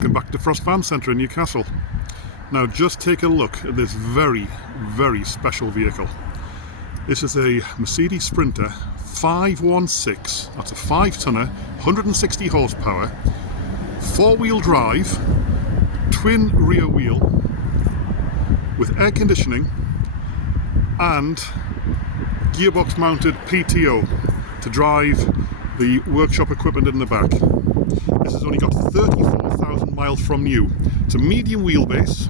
Welcome back to Frost Farm Centre in Newcastle. Now just take a look at this very, very special vehicle. This is a Mercedes Sprinter 516, that's a 5-tonner, 160 horsepower, 4-wheel drive, twin rear wheel, with air conditioning and gearbox mounted PTO to drive the workshop equipment in the back. This has only got 34,000 miles from new. It's a medium wheelbase,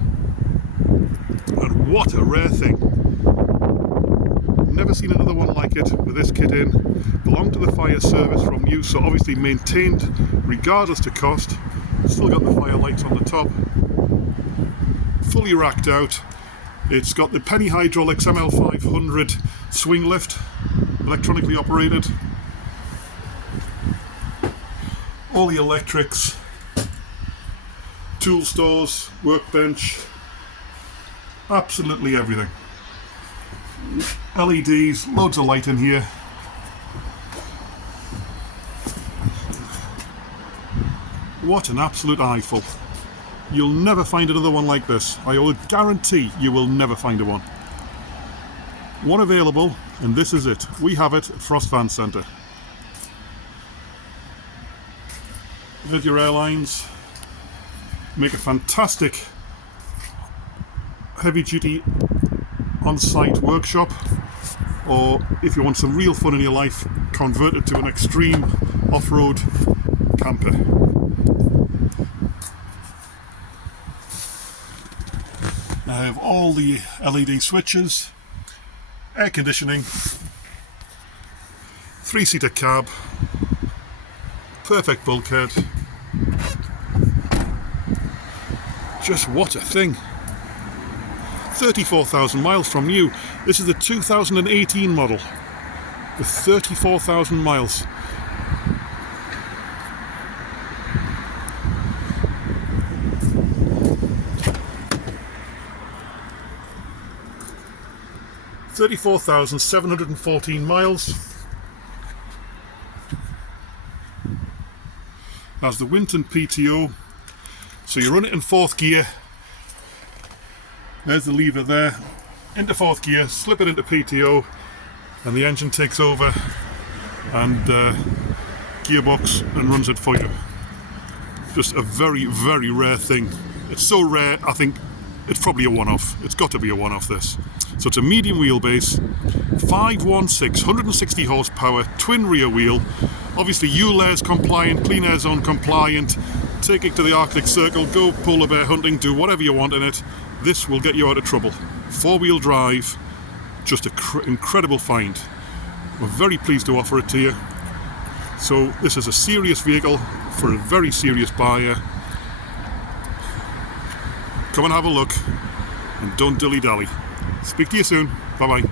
and what a rare thing. Never seen another one like it with this kit in. Belonged to the fire service from new, so obviously maintained regardless to cost. Still got the fire lights on the top. Fully racked out. It's got the penny hydraulics ML500 swing lift, electronically operated. All the electrics, tool stores, workbench, absolutely everything. LEDs, loads of light in here. What an absolute eyeful. You'll never find another one like this. I will guarantee you will never find one. One available, and this is it. We have it at Frost Farm Centre. With your airlines, make a fantastic heavy-duty on-site workshop, or if you want some real fun in your life, convert it to an extreme off-road camper. I have all the LED switches, air conditioning, 3-seater cab, perfect bulkhead. Just what a thing. 34,000 miles from new. This is the 2018 model with 34,000 miles. $34,714 miles. Has the Winton PTO, so you run it in 4th gear. There's the lever there, into 4th gear, slip it into PTO, and the engine takes over and gearbox and runs it for you. Just a very, very rare thing. It's so rare, I think it's probably a one-off. It's got to be a one-off, this. So it's a medium wheelbase, 516, 160 horsepower, twin rear wheel, obviously ULEZ compliant, Clean Air Zone compliant. Take it to the Arctic Circle, go polar bear hunting, do whatever you want in it. This will get you out of trouble. 4-wheel drive, just an incredible find. We're very pleased to offer it to you. So this is a serious vehicle for a very serious buyer. Come and have a look, and don't dilly-dally. Speak to you soon. Bye-bye.